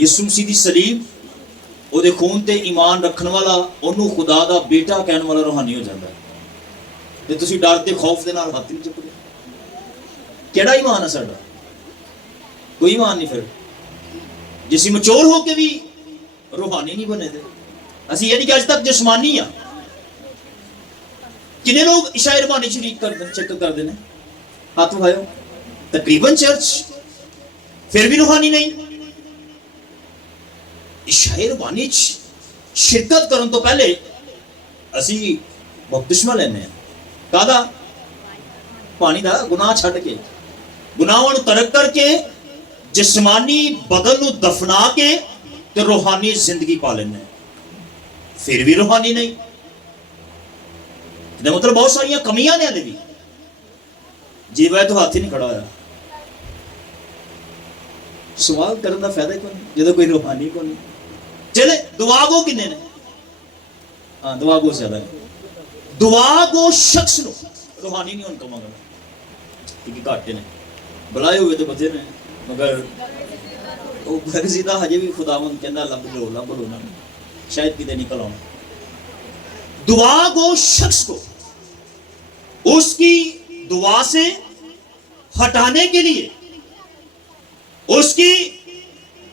ਯਿਸੂ ਮਸੀਹ ਦੀ ਸਲੀਬ, ਉਹਦੇ ਖੂਨ ਤੇ ਈਮਾਨ ਰੱਖਣ ਵਾਲਾ ਉਹਨੂੰ ਖੁਦਾ ਦਾ ਬੇਟਾ ਕਹਿਣ ਵਾਲਾ ਰੂਹਾਨੀ ਹੋ ਜਾਂਦਾ। ਤੇ ਤੁਸੀਂ ਡਰ ਤੇ ਖੌਫ ਦੇ ਨਾਲ ਹੱਥ ਨਹੀਂ ਚੁੱਕਦੇ। ਕਿਹੜਾ ਈਮਾਨ ਹੈ ਸਾਡਾ? ਕੋਈ ਈਮਾਨ ਨਹੀਂ। ਫਿਰ ਜੇ ਅਸੀਂ ਮਚੋਰ ਹੋ ਕੇ ਵੀ ਰੂਹਾਨੀ ਨਹੀਂ ਬਣੇ ਤੇ ਅਸੀਂ ਇਹ ਨਹੀਂ ਕਿ ਅੱਜ ਤੱਕ ਜਿਸਮਾਨੀ ਆ। ਕਿੰਨੇ ਲੋਗ ਇਸ਼ਾਏ ਰੂਹਾਨੀ ਸ਼ਰੀਕ ਕਰਦੇ ਚੈੱਕ ਕਰਦੇ ਨੇ? ਹੱਥ ਉਠਾਓ। ਤਕਰੀਬਨ ਚਰਚ ਫਿਰ ਵੀ ਰੂਹਾਨੀ ਨਹੀਂ। ਇਸ਼ਾਏ ਰੂਹਾਨੀ ਚ ਸ਼ਿਰਕਤ ਕਰਨ ਤੋਂ ਪਹਿਲੇ ਅਸੀਂ ਬਪਤਿਸਮਾ ਲੈਂਦੇ ਹਾਂ। ਕਾਹਦਾ? ਪਾਣੀ ਦਾ। ਗੁਨਾਹ ਛੱਡ ਕੇ, ਗੁਨਾਹਾਂ ਨੂੰ ਤਰਕ ਕਰਕੇ, ਜਿਸਮਾਨੀ ਬਦਨ ਨੂੰ ਦਫਨਾ ਕੇ ਤੇ ਰੂਹਾਨੀ ਜ਼ਿੰਦਗੀ ਪਾ ਲੈਂਦੇ ਹਾਂ। ਫਿਰ ਵੀ ਰੂਹਾਨੀ ਨਹੀਂ। ਇਹਦਾ ਮਤਲਬ ਬਹੁਤ ਸਾਰੀਆਂ ਕਮੀਆਂ ਨੇ ਹਲੇ ਵੀ। ਜੀਵਾ ਤੋਂ ਹੱਥ ਹੀ ਨਹੀਂ ਖੜਾ ਹੋਇਆ। ਸਵਾਲ ਕਰਨ ਦਾ ਫਾਇਦਾ ਕੋਈ ਨਹੀਂ ਜਦੋਂ ਕੋਈ ਰੂਹਾਨੀ ਕੋਈ ਨਹੀਂ। ਚਲੇ ਦੁਆ ਗੋ ਕਿੰਨੇ ਨੇ? ਹਾਂ, ਦੁਆ ਗੋ ਜ਼ਿਆਦਾ ਨੇ। ਦੁਆ ਗੋ ਸ਼ਖਸ ਨੂੰ ਰੂਹਾਨੀ ਨਹੀਂ ਹੋਣ ਕਵਾਂਗਾ ਕਿਉਂਕਿ ਘੱਟ ਨੇ। ਬੁਲਾਏ ਹੋਏ ਤਾਂ ਬਥੇ ਨੇ, ਮਗਰ ਉਹ ਬਗਜ਼ੀਦਾ ਹਜੇ ਵੀ ਖੁਦਾਵੰਦ ਕਹਿੰਦਾ ਲੱਭ ਲੋ ਨਾ, शायद किधर निकल आऊं। दुआ गो शख्स को उसकी दुआ से हटाने के लिए, उसकी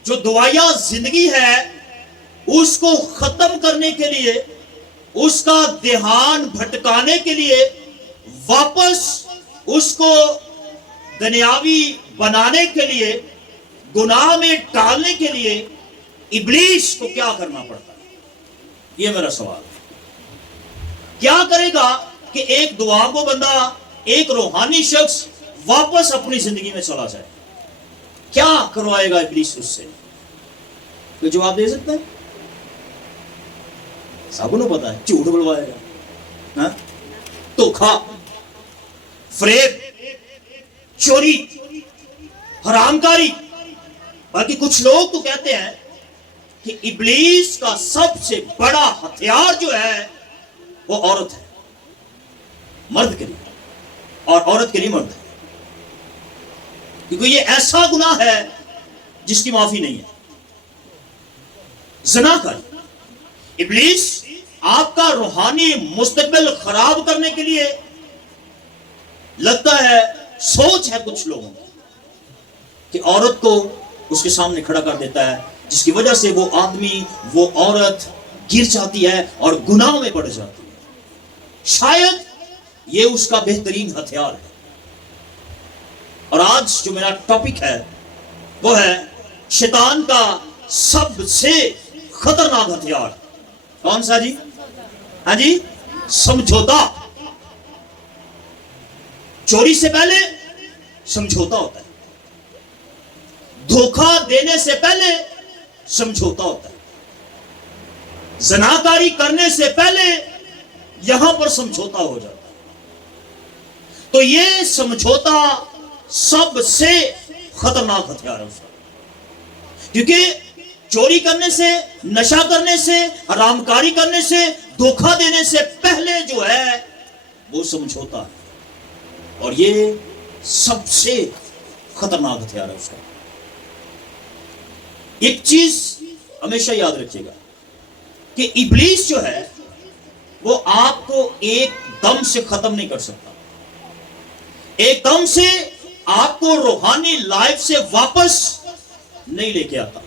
जो दुआया जिंदगी है उसको खत्म करने के लिए, उसका ध्यान भटकाने के लिए, वापस उसको दुनियावी बनाने के लिए, गुनाह में डालने के लिए इब्लीस को क्या करना पड़ता है? ये मेरा सवाल। क्या करेगा कि एक दुआ को बंदा, एक रूहानी शख्स वापस अपनी जिंदगी में चला जाए? क्या करवाएगा इब्लीस उससे? कोई जवाब दे सकता है? सबको पता है। झूठ बुलवाएगा, धोखा, फरेब, चोरी, हरामकारी। बाकी कुछ लोग तो कहते हैं कि इब्लीस का सबसे बड़ा हथियार जो है वो औरत है। मर्द के लिए और औरत के लिए मर्द है, क्योंकि ये ऐसा गुनाह है जिसकी माफी नहीं है। ज़िनाकारी। इब्लीस आपका रूहानी मुस्तकबिल खराब करने के लिए, लगता है सोच है कुछ लोगों की, कि औरत को उसके सामने खड़ा कर देता है, जिसकी वजह से वो आदमी, वो औरत गिर जाती है और गुनाह में पड़ जाती है। शायद ये उसका बेहतरीन हथियार है। और आज जो मेरा टॉपिक है वो है शैतान का सबसे खतरनाक हथियार। कौन सा जी? हाँ जी, समझौता। चोरी से पहले समझौता होता है, धोखा देने से पहले समझौता होता है, ज़नाकारी करने से पहले यहां पर समझौता हो जाता है। तो ये समझौता सबसे खतरनाक हथियार है उसका, क्योंकि चोरी करने से, नशा करने से, हरामकारी करने से, धोखा देने से पहले जो है वो समझौता है। और ये सबसे खतरनाक हथियार है उसका। एक चीज हमेशा याद रखिएगा कि इब्लीस जो है वो आपको एकदम से खत्म नहीं कर सकता, एकदम से आपको रूहानी लाइफ से वापस नहीं लेके आता।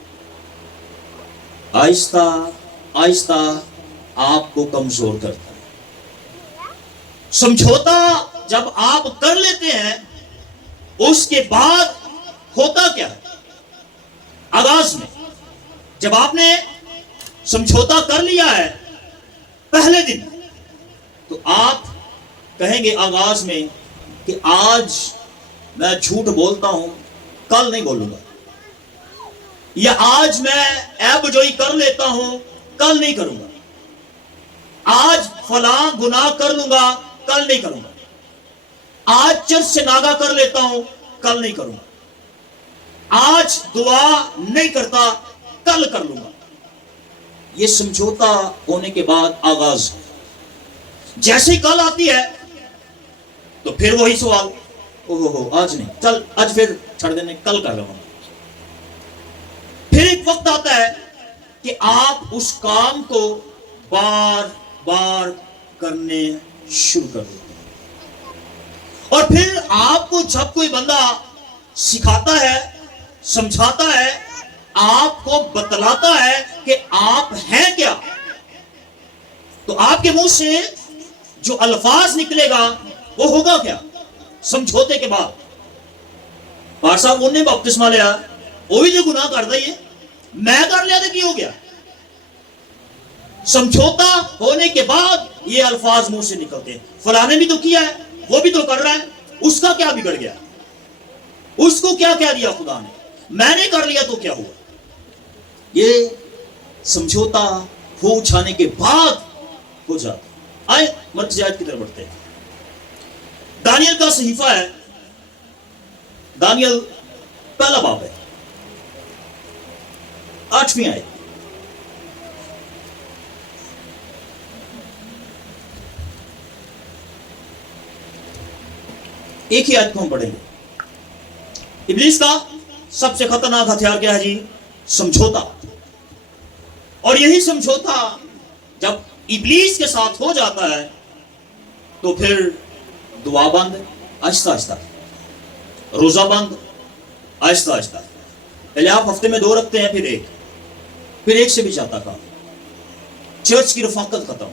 आहिस्ता आहिस्ता आपको कमजोर करता है। समझौता जब आप कर लेते हैं, उसके बाद होता क्या है? आगाज में जब आपने समझौता कर लिया है पहले दिन, तो आप कहेंगे आगाज में कि आज मैं झूठ बोलता हूं, कल नहीं बोलूंगा, या आज मैं ऐबजोई कर लेता हूं, कल नहीं करूंगा, आज फलां गुनाह कर लूंगा, कल नहीं करूंगा, आज चर्च से नागा कर लेता हूं, कल नहीं करूंगा, आज दुआ नहीं करता, कल कर लूंगा। ये समझौता होने के बाद आगाज है। जैसे ही कल आती है तो फिर वही सवाल, ओहो आज नहीं, चल आज फिर छड़ देने, कल कर लूंगा। फिर एक वक्त आता है कि आप उस काम को बार बार करने शुरू कर देते हैं। और फिर आपको जब कोई बंदा सिखाता है, समझाता है, आपको बतलाता है कि आप हैं क्या, तो आपके मुंह से जो अल्फाज निकलेगा वो होगा क्या? समझौते के बाद पार साहब उन्हें बपतिस्मा लिया, वो भी जो गुनाह करता ही है, मैं कर लिया तो की हो गया? समझौता होने के बाद ये अल्फाज मुंह से निकलते हैं, फलाने भी तो किया है, वो भी तो कर रहा है, उसका क्या बिगड़ गया? उसको क्या क्या दिया खुदा ने? मैंने कर लिया तो क्या हुआ? ये समझौता हो जाने के बाद हो जाता। आए मर्जियात की तरफ बढ़ते हैं। दानियल का सहीफा है, दानियल पहला बाब है, 8वीं आयत। एक ही आयत को हम पढ़ेंगे। इब्लीस का सबसे खतरनाक हथियार क्या है जी? समझौता। और यही समझौता जब इब्लीस के साथ हो जाता है तो फिर दुआ बंद आहिस्ता आहिस्ता, रोजा बंद आहिस्ता आहिस्ता। पहले आप हफ्ते में 2 रखते हैं, फिर एक से भी ज्यादा काम, चर्च की रफाकत खत्म,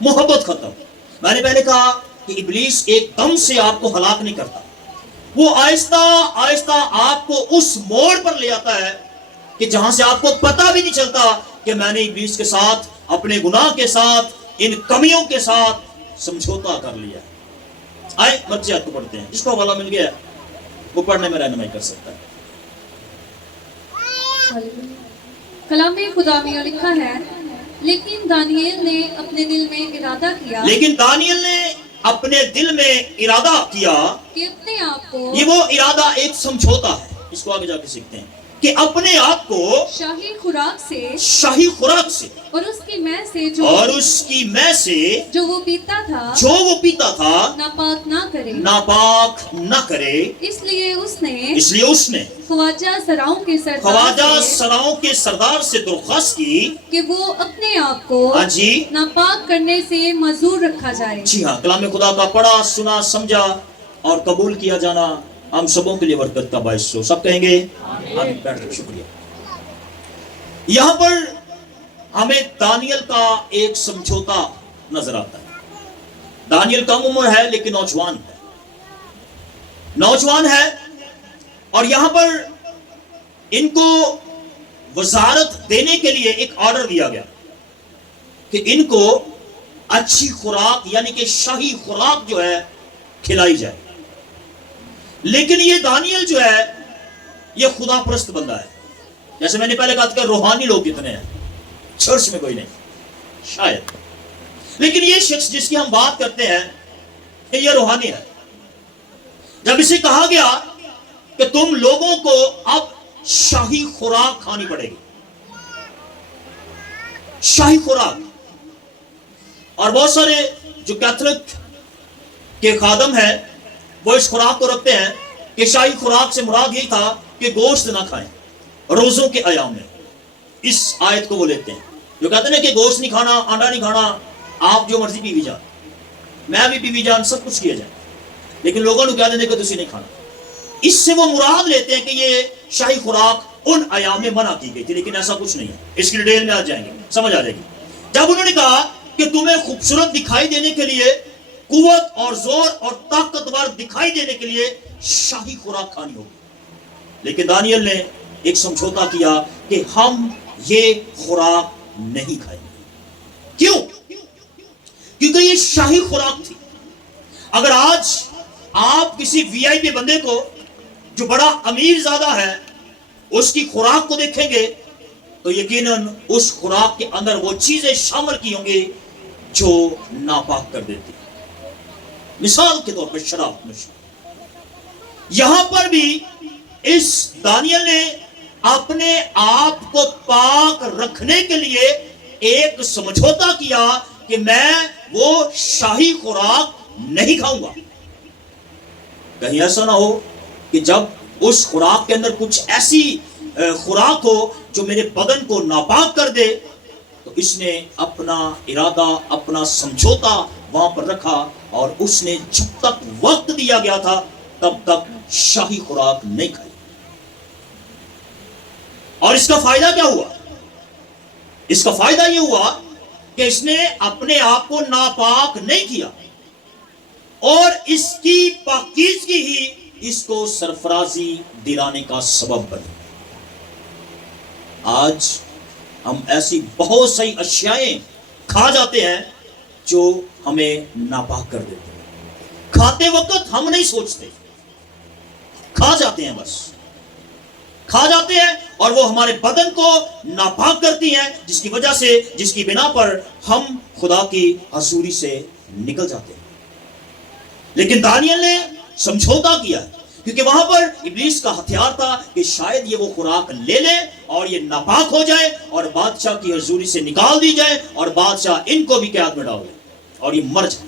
मोहब्बत खत्म। मैंने पहले कहा कि इब्लीस एकदम से आपको हलाक नहीं करता, वो आहिस्ता आहिस्ता आपको उस मोड़ पर ले आता है कि जहां से आपको पता भी नहीं चलता कि मैंने इब्लीस के साथ, अपने गुनाह के साथ, इन कमियों के साथ समझौता कर लिया। आए मर्जियात को पढ़ते हैं, जिसको हवाला मिल गया वो पढ़ने में रहनुमाई कर सकता है। कलाम खुदा में लिखा है, लेकिन दानियल ने अपने दिल में इरादा किया, लेकिन दानियल ने अपने दिल में इरादा किया कि अपने आप को, ये वो इरादा एक समझौता है, इसको आगे जाके सीखते हैं कि अपने आप को शाही खुराक से, शाही खुराक से और उसकी मैं से जो वो पीता था नापाक ना करे। इसलिए उसने ख्वाजा सराओं के सरदार से दरख्वास्त की कि वो अपने आप को जी नापाक करने से मजूर रखा जाए। जी हाँ, कलाम खुदा का पढ़ा, सुना, समझा और कबूल किया जाना हम सबों के लिए बरकत का बाइस हो। सब कहेंगे आमीन। बैठो, शुक्रिया। यहां पर हमें दानियल का एक समझौता नजर आता है। दानियल कम उम्र है लेकिन नौजवान है और यहां पर इनको वजारत देने के लिए एक ऑर्डर दिया गया कि इनको अच्छी खुराक यानी कि शाही खुराक जो है खिलाई जाए। लेकिन ये दानियल जो है ये खुदा परस्त बंदा है। जैसे मैंने पहले कहा था, रूहानी लोग कितने हैं, चर्च में कोई नहीं शायद, लेकिन ये शख्स जिसकी हम बात करते हैं ये रूहानी है। जब इसे कहा गया कि तुम लोगों को अब शाही खुराक खानी पड़ेगी, शाही खुराक, और बहुत सारे जो कैथोलिक के खादम है वो इस खुराक को रखते हैं कि शाही खुराक से मुराद यही था कि गोश्त ना खाएं रोजों के अयाम में। इस आयत को वो लेते हैं जो कहते हैं कि गोश्त नहीं खाना, अंडा नहीं खाना, आप जो मर्जी पीवी जान, मैं भी पीवी जान, सब कुछ किया जाए, लेकिन लोगों ने कह देने कि तुसी नहीं खाना। इससे वो मुराद लेते हैं कि ये शाही खुराक उन अयाम में मना की गई थी, लेकिन ऐसा कुछ नहीं है। इसकी डिटेल में आ जाएंगे, समझ आ जाएगी। जब उन्होंने कहा कि तुम्हें खूबसूरत दिखाई देने के लिए, कुव्वत और जोर और ताकतवर दिखाई देने के लिए शाही खुराक खानी होगी, लेकिन दानियल ने एक समझौता किया कि हम ये खुराक नहीं खाएंगे। क्यों? क्योंकि ये शाही खुराक थी। अगर आज आप किसी वीआईपी बंदे को जो बड़ा अमीर ज्यादा है उसकी खुराक को देखेंगे तो यकीनन उस खुराक के अंदर वो चीजें शामिल की होंगी जो नापाक कर देती। मिसाल के तौर पर शराब नशा। यहां पर भी इस दानियल ने अपने आप को पाक रखने के लिए एक समझौता किया कि मैं वो शाही खुराक नहीं खाऊंगा। कहीं ऐसा ना हो कि जब उस खुराक के अंदर कुछ ऐसी खुराक हो जो मेरे बदन को नापाक कर दे, तो इसने अपना इरादा, अपना समझौता वहां पर रखा और उसने जब तक वक्त दिया गया था तब तक शाही खुराक नहीं खाई। और इसका फायदा क्या हुआ? इसका फायदा यह हुआ कि इसने अपने आप को नापाक नहीं किया और इसकी पाकीज़गी ही इसको सरफराजी दिलाने का सबब बनी। आज हम ऐसी बहुत सी अशियाएं खा जाते हैं जो हमें नापाक कर देते हैं। खाते वक्त हम नहीं सोचते, खा जाते हैं, बस खा जाते हैं और वो हमारे बदन को नापाक करती हैं, जिसकी वजह से, जिसकी बिना पर हम खुदा की हजूरी से निकल जाते हैं। लेकिन दानियल ने समझौता किया, क्योंकि वहां पर इब्लीस का हथियार था कि शायद ये वो खुराक ले ले और ये नापाक हो जाए और बादशाह की हजूरी से निकाल दी जाए और बादशाह इनको भी कैद में डाल दे और ये मर जाए।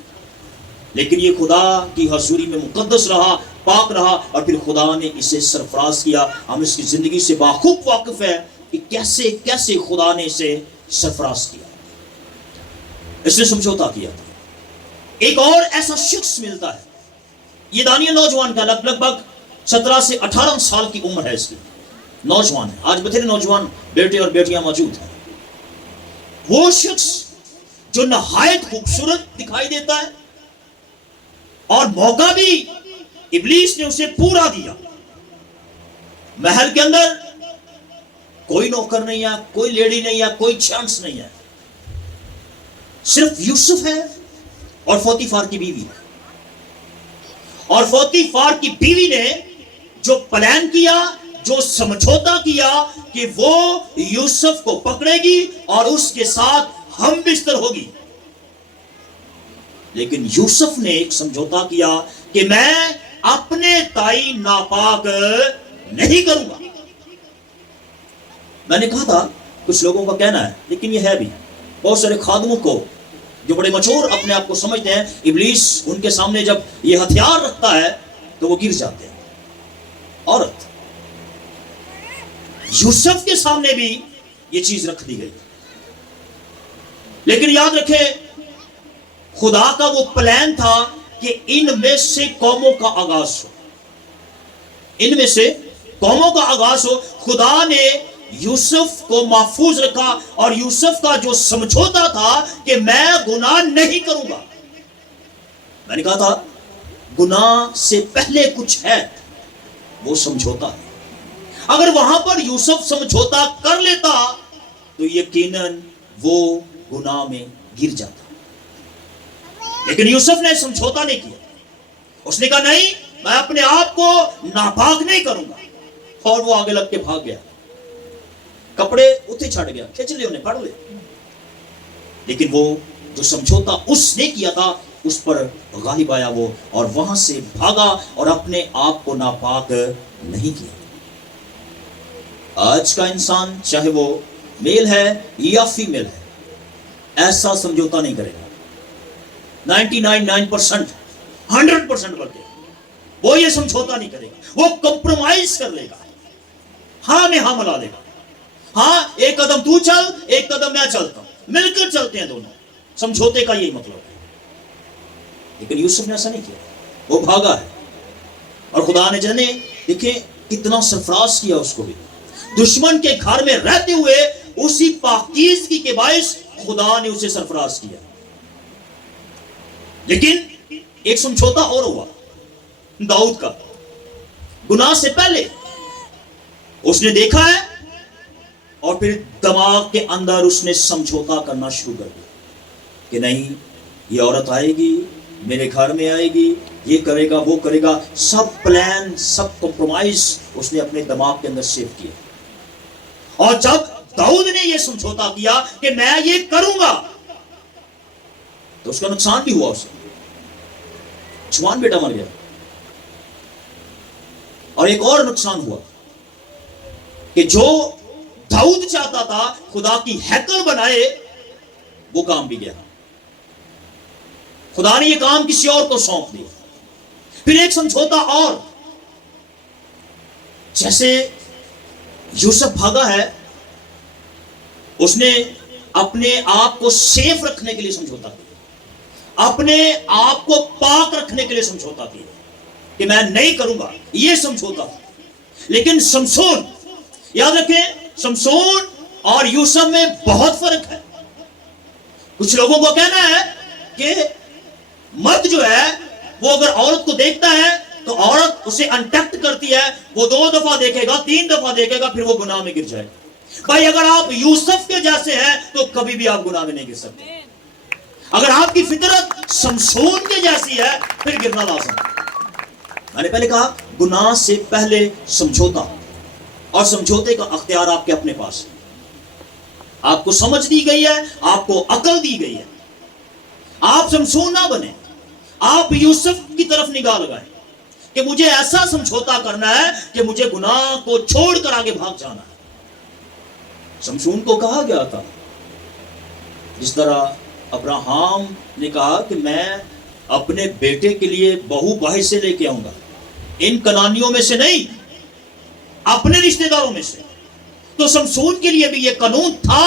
लेकिन ये खुदा की हजूरी में मुकद्दस रहा, पाक रहा और फिर खुदा ने इसे सरफराज किया। हम इसकी जिंदगी से बाखूब वाकिफ है कि कैसे कैसे खुदा ने इसे सरफराज किया, इसने समझौता किया। एक और ऐसा शख्स मिलता है, ये दानियल नौजवान का लगभग 17 से 18 साल की उम्र है इसकी, नौजवान है। आज बथेरे नौजवान बेटे और बेटियां मौजूद हैं। वो शख्स जो नहायत खूबसूरत दिखाई देता है और मौका भी इब्लीस ने उसे पूरा दिया। महल के अंदर कोई नौकर नहीं है, कोई लेडी नहीं है, कोई चांस नहीं है, सिर्फ यूसुफ है और पोतीफार की बीवी है। और पोतीफार की बीवी ने जो प्लान किया, जो समझौता किया कि वो यूसुफ को पकड़ेगी और उसके साथ हम बिस्तर होगी। लेकिन यूसुफ ने एक समझौता किया कि मैं अपने ताई नापाक नहीं करूंगा। मैंने कहा था कुछ लोगों का कहना है, लेकिन यह है भी, बहुत सारे खादमों को जो बड़े मचोर अपने आप को समझते हैं, इब्लीस उनके सामने जब ये हथियार रखता है तो वो गिर जाते हैं। औरत, यूसुफ के सामने भी ये चीज रख दी गई। लेकिन याद रखें, खुदा का वो प्लान था कि इनमें से कौमों का आगाज हो, इनमें से कौमों का आगाज हो। खुदा ने यूसुफ को महफूज रखा और यूसुफ का जो समझौता था कि मैं गुनाह नहीं करूंगा। मैंने कहा था गुनाह से पहले कुछ है, वो समझौता है। अगर वहां पर यूसुफ समझौता कर लेता तो यकीनन वो गुनाह में गिर जाता। लेकिन यूसुफ ने समझौता नहीं किया। उसने कहा नहीं, मैं अपने आप को नापाक नहीं करूंगा, और वो आगे लग के भाग गया। कपड़े उठे छड़ गया, खींच ले उन्हें, पढ़ ले। लेकिन वो जो समझौता उसने किया था उस पर गालिब आया वो, और वहां से भागा और अपने आप को नापाक नहीं किया। आज का इंसान, चाहे वो मेल है या फीमेल है, ऐसा समझौता नहीं करेगा। 99% 100% बल्कि वो ये समझौता नहीं करेगा। वो कंप्रोमाइज कर लेगा, हाँ में हाँ मिला देगा। हाँ, एक कदम तू चल, एक कदम मैं चलता हूं, मिलकर चलते हैं दोनों। समझौते का यही मतलब है। लेकिन यूसुफ ने ऐसा नहीं किया, वो भागा है। और खुदा ने जाने देखे कितना सरफराज किया उसको भी। दुश्मन के घर में रहते हुए उसी पाकीज़गी के बायस खुदा ने उसे सरफराज किया। लेकिन एक समझौता और हुआ दाऊद का। गुनाह से पहले उसने देखा है और फिर दिमाग के अंदर उसने समझौता करना शुरू कर दिया कि नहीं, ये औरत आएगी, मेरे घर में आएगी, ये करेगा, वो करेगा। सब प्लान, सब कॉम्प्रोमाइज उसने अपने दिमाग के अंदर सेव किया। और जब दाऊद ने ये समझौता किया कि मैं ये करूंगा, तो उसका नुकसान भी हुआ। उसे जवान बेटा मर गया। और एक और नुकसान हुआ कि जो दाऊद चाहता था खुदा की हैकल बनाए, वो काम भी गया। खुदा ने ये काम किसी और को सौंप दिया। फिर एक समझौता और, जैसे यूसुफ भागा है, उसने अपने आप को सेफ रखने के लिए समझौता किया, अपने आप को पाक रखने के लिए समझौता किया कि मैं नहीं करूंगा, ये समझौता। लेकिन शमशोन, याद रखें, शमशोन और यूसुफ में बहुत फर्क है। कुछ लोगों को कहना है कि मर्द जो है वो अगर औरत को देखता है तो औरत उसे अनटैक्ट करती है, वो 2 दफा देखेगा, 3 दफा देखेगा, फिर वो गुनाह में गिर जाएगा। भाई अगर आप यूसुफ के जैसे हैं तो कभी भी आप गुनाह में नहीं गिर सकते। अगर आपकी फितरत शमशोन के जैसी है फिर गिरना लाज़िम। मैंने पहले कहा गुनाह से पहले समझौता, और समझौते का अख्तियार आपके अपने पास है। आपको समझ दी गई है, आपको अकल दी गई है। आप शमशोन ना बने, आप यूसुफ की तरफ निगाह लगाएं कि मुझे ऐसा समझौता करना है कि मुझे गुनाह को छोड़कर आगे भाग जाना है। शमशोन को कहा गया था, जिस तरह अब्राहम ने कहा कि मैं अपने बेटे के लिए बहू बाहर से लेके आऊंगा, इन कनानियों में से नहीं, अपने रिश्तेदारों में से। तो शमशोन के लिए भी यह कानून था,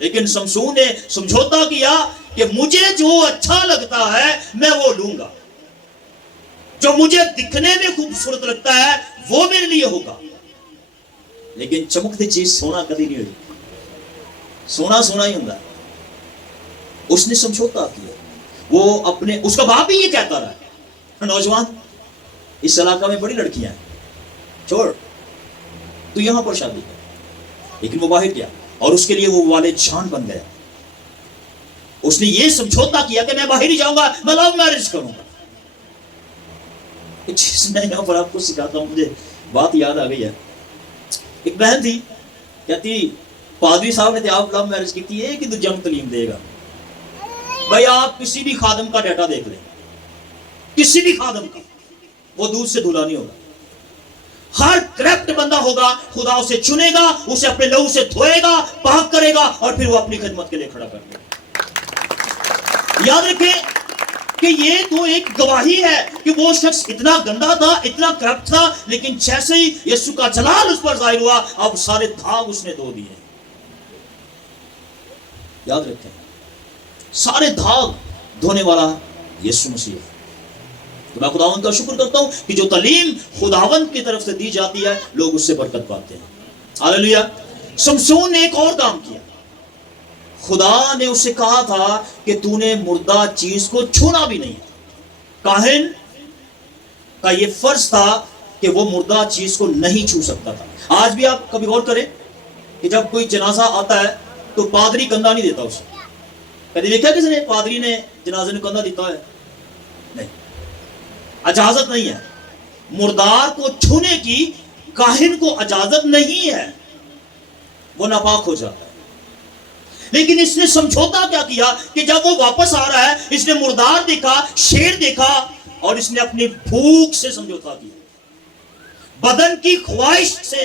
लेकिन शमशोन ने समझौता किया कि मुझे जो अच्छा लगता है मैं वो लूंगा, जो मुझे दिखने में खूबसूरत लगता है वो मेरे लिए होगा। लेकिन चमकती चीज सोना कभी नहीं हुई, सोना सोना ही होगा। उसने समझौता किया, वो अपने, उसका बाप भी ये कहता रहा, नौजवान इस इलाका में बड़ी लड़कियां हैं, छोड़ तू यहां पर शादी कर। लेकिन वो बाहर गया और उसके लिए वो वाले जान बन गया। उसने ये समझौता किया कि मैं बाहर ही जाऊंगा, मैं लव मैरिज करूंगा। चीज मैं यहां पर आपको सिखाता हूं, मुझे बात याद आ गई है। एक बहन थी, कहती पादरी साहब ने आप लव मैरिज की थी, एक ही तो जंग तलीम देगा। भाई आप किसी भी खादम का डाटा देख लें, किसी भी खादम का, वो दूध से धुला नहीं होगा। हर करप्ट बंदा होगा, खुदा उसे चुनेगा, उसे अपने लहू से धोएगा, पाक करेगा और फिर वो अपनी खिदमत के लिए खड़ा कर देगा। याद रखें कि ये तो एक गवाही है कि वो शख्स इतना गंदा था, इतना करप्ट था, लेकिन जैसे ही यीशु का जलाल उस पर जाहिर हुआ, अब सारे दाग उसने धो दिए। याद रखें, सारे दाग धोने वाला यीशु मसीह। तो मैं खुदावंद का शुक्र करता हूं कि जो तालीम खुदावंद की तरफ से दी जाती है लोग उससे बरकत पाते हैं। हालेलुया। शमशोन ने एक और काम किया, खुदा ने उससे कहा था कि तूने मुर्दा चीज को छूना भी नहीं। काहिन का यह फर्ज था कि वो मुर्दा चीज को नहीं छू सकता था। आज भी आप कभी गौर करें कि जब कोई जनाजा आता है तो पादरी कंधा नहीं देता उसे। कभी देखा किसी ने पादरी ने जनाजे में कंधा देता है? नहीं, इजाजत नहीं है। मुर्दार को छूने की काहिन को इजाजत नहीं है, वो नापाक हो जाता है। लेकिन इसने समझौता क्या किया कि जब वो वापस आ रहा है, इसने मुर्दार देखा, शेर देखा, और इसने अपनी भूख से समझौता किया, बदन की ख्वाहिश से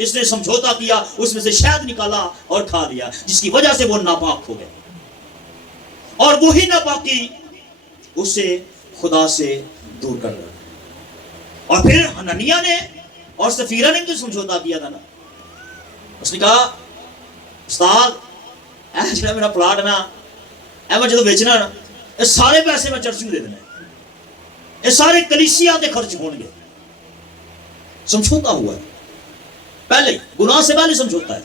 इसने समझौता किया, उसमें से शहद निकाला और खा लिया, जिसकी वजह से वो नापाक हो गए। और वही नापाकी उसे खुदा से दूर कर रहा। और फिर हननिया ने और सफीरा ने भी समझौता किया था ना। उसने कहा उस्ताद जो मेरा प्लाट है ना, मैं जो बेचना ना, ये सारे पैसे मैं चर्च में दे देने, ये सारे कलीसिया के खर्च होंगे। समझौता हुआ है, पहले गुनाह से पहले समझौता है।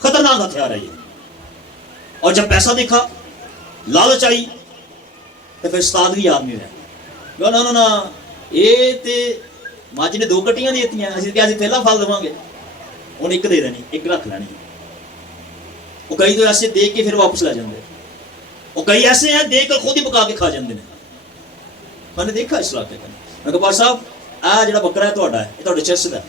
खतरनाक हथियार है ये। और जब पैसा देखा, लालच आई, तो फिर उस्ताद भी याद नहीं रहा। ना ना ना, ये ते मज ने 2 कट्टियां देतियां, ਅਸੀਂ पहला फल देवांगे, ਹੁਣ एक दे देनी, एक रख लैनी। वो कई तो ऐसे दे के फिर वापस ला जाते, वो कई ऐसे हैं दे कर खुद ही पका के खा जाते हैं। मैंने देखा इस इलाके का। मैं कहा साहब आ जो बकरा है तुहाडा है, ये चर्च का।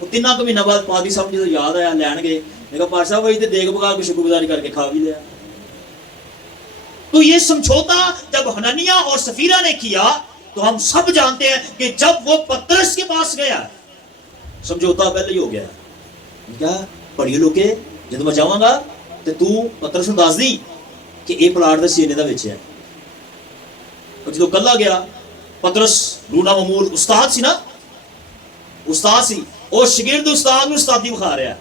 वो 3 महीनों बाद पादी साहब जो याद आया लैन गए, मैं कहा पाद साहब वही तो देख पका के शुक्रगुजारी करके खा भी लिया। तो ये समझौता जब हननिया और सफीरा ने किया, तो हम सब जानते हैं कि जब वो पतरस के पास गया, समझौता पहले ही हो गया। क्या पढ़िए लोके, जब मैं जावांगा तो तू पतरस नूं दस दी कि ये प्लाट दसी इन्ने दा वेचिया। और जो कल्ला गया, पतरस रूना ममूल उस्ताद सी ना, ਉਸਤਾਦ ਸੀ, ਉਹ ਸ਼ਾਗਿਰਦ ਉਸਤਾਦ ਨੂੰ ਉਸਤਾਦੀ ਵਿਖਾ ਰਿਹਾ।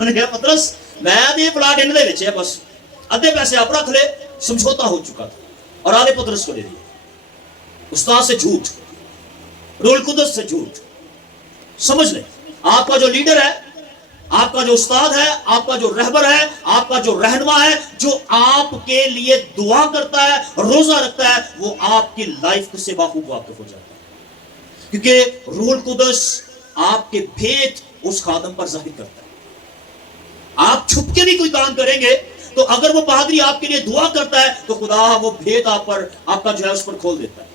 ਉਹਨੇ ਕਿਹਾ ਪਤਰਸ ਮੈਂ ਤੇ ਪਲਾਟ ਇਹਨਾਂ ਦੇ ਵਿੱਚ ਹੈ, ਬਸ ਅੱਧੇ ਪੈਸੇ ਆਪ रख ले, समझौता हो चुका था, और आधे पतरस को दे दिए। उस्ताद से झूठ, रूहुल कुद्दस से झूठ। समझ ले, आपका जो लीडर है, आपका जो उस्ताद है, आपका जो रहबर है, आपका जो रहनुमा है, जो आपके लिए दुआ करता है, रोजा रखता है, वो आपकी लाइफ से बाखूब वाकिफ हो जाता है, क्योंकि रूहुल कुद्दस आपके भेद उस खादम पर जाहिर करता है। आप छुप के भी कोई काम करेंगे तो अगर वो पादरी आपके लिए दुआ करता है तो खुदा वो भेद आप पर, आपका जो है उस पर खोल देता है।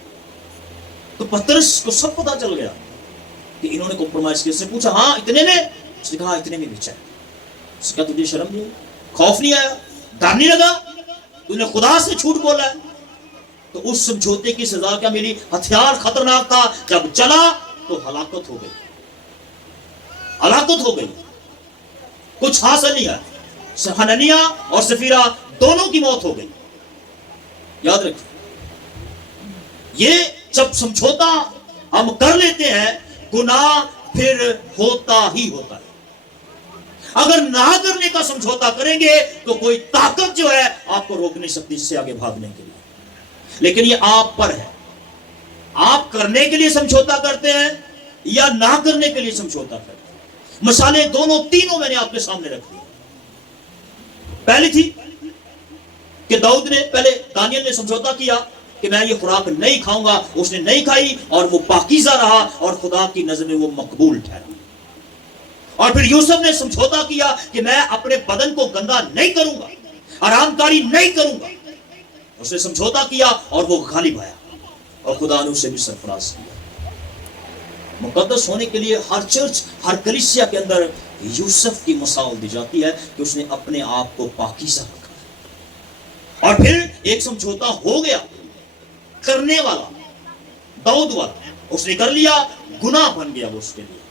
तो पतरस को सब पता चल गया कि इन्होंने कॉम्प्रोमाइज किया। उसने पूछा हाँ इतने में? उसने कहा इतने में बेचा है। उसने कहा तुझे शर्म नहीं आई, खौफ नहीं आया, डर नहीं लगा, तूने खुदा से झूठ बोला है? तो उस समझौते की सजा क्या मिली? हथियार खतरनाक था, जब चला तो हलाकत हो गई, हलाकत हो गई, कुछ हासिल नहीं है। हननिया और सफीरा दोनों की मौत हो गई। याद रखिए, ये जब समझौता हम कर लेते हैं, गुनाह फिर होता ही होता है। अगर ना करने का समझौता करेंगे तो कोई ताकत जो है आपको रोक नहीं सकती इससे आगे भागने के लिए। लेकिन ये आप पर है, आप करने के लिए समझौता करते हैं या ना करने के लिए समझौता करते हैं। मिसालें दोनों तीनों मैंने आपके सामने रख दी। पहली थी कि दाऊद ने, पहले दानियल ने समझौता किया कि मैं ये खुराक नहीं खाऊंगा, उसने नहीं खाई और वो पाकीज़ा रहा और खुदा की नजर में वो मकबूल ठहरा। और फिर यूसुफ ने समझौता किया कि मैं अपने बदन को गंदा नहीं करूंगा, आरामकारी नहीं करूंगा। उसने समझौता किया और वो गालिब आया और खुदा ने उसे भी सरफराज किया। मुकद्दस होने के लिए हर चर्च, हर कलीसिया के अंदर यूसुफ की मिसाल दी जाती है कि उसने अपने आप को पाकीज़ा रखा। और फिर एक समझौता हो गया, करने वाला दाऊद वाला, उसने कर लिया, गुनाह बन गया वो उसके लिए।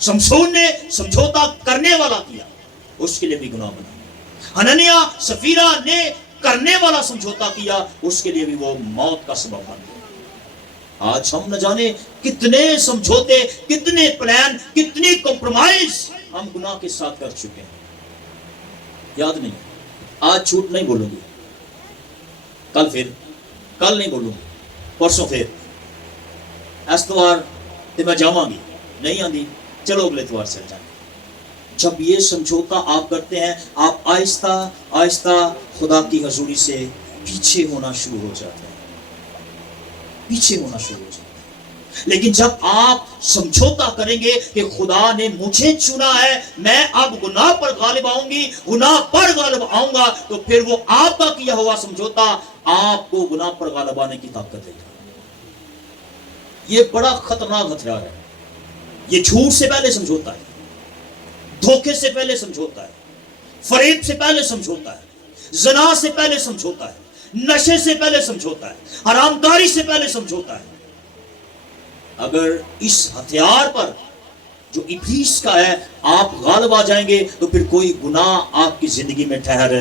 शमशोन ने समझौता करने वाला किया, उसके लिए भी गुनाह बना। हननिया सफीरा ने करने वाला समझौता किया, उसके लिए भी वो मौत का सबब बन गया। आज हम न जाने कितने समझौते, कितने प्लान, कितनी कॉम्प्रोमाइज हम गुनाह के साथ कर चुके हैं। याद नहीं, आज झूठ नहीं बोलूंगी, कल फिर, कल नहीं बोलूंगी, परसों फिर, एतवार ते मैं जावांगी, नहीं आंदी चलो अगले एतवार चल जाएंगे। जब ये समझौता आप करते हैं, आप आहिस्ता आहिस्ता खुदा की हजूरी से पीछे होना शुरू हो जाते हैं, पीछे होना शुरू हो जाता है। लेकिन जब आप समझौता करेंगे कि खुदा ने मुझे चुना है, मैं अब गुनाह पर गालिब आऊंगी, गुनाह पर गालिब आऊंगा, तो फिर वो आपका किया हुआ समझौता आपको गुनाह पर गालिब आने की ताकत देगा। ये बड़ा खतरनाक हथियार है। ये झूठ से पहले समझौता है, धोखे से पहले समझौता है, फरेब से पहले समझौता है, ज़ना से पहले समझौता है, नशे से पहले समझौता है, हरामकारी से पहले समझौता है। अगर इस हथियार पर जो इब्लीस का है आप गालिब आ जाएंगे तो फिर कोई गुनाह आपकी जिंदगी में ठहर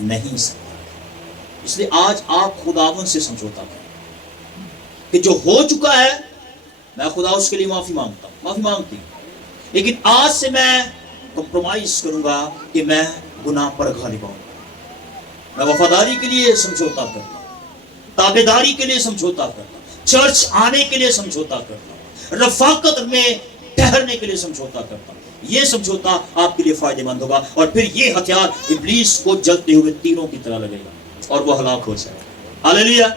नहीं सकता। इसलिए आज आप खुदावन से समझौता करें कि जो हो चुका है मैं खुदा उसके लिए माफी मांगता हूं, माफी मांगती हूं, लेकिन आज से मैं कॉम्प्रोमाइज करूंगा कि मैं गुनाह पर गालिब आऊंगा। मैं वफादारी के लिए समझौता करता हूं, ताबेदारी के लिए समझौता करता हूं, चर्च आने के लिए समझौता करता हूं, रफाकत में ठहरने के लिए समझौता करता हूं। ये समझौता आपके लिए फायदेमंद होगा और फिर ये हथियार इब्लीस को जलते हुए तीरों की तरह लगेगा और वो हलाक हो जाएगा। हालेलुया।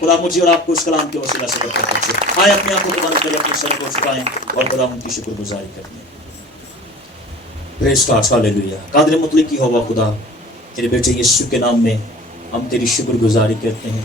खुदा मुझे और आपको उस कलाम के वसीला से बरकत बख्शे। आए अपने आप को खुदा के अपने सर को झुकाएं और खुदा उनकी शुक्रगुजारी करते हैं। Praise God, hallelujah. कादिर मुतलक की होवा खुदा, तेरे बेटे यीशु के नाम में हम तेरी शुक्रगुजारी करते हैं।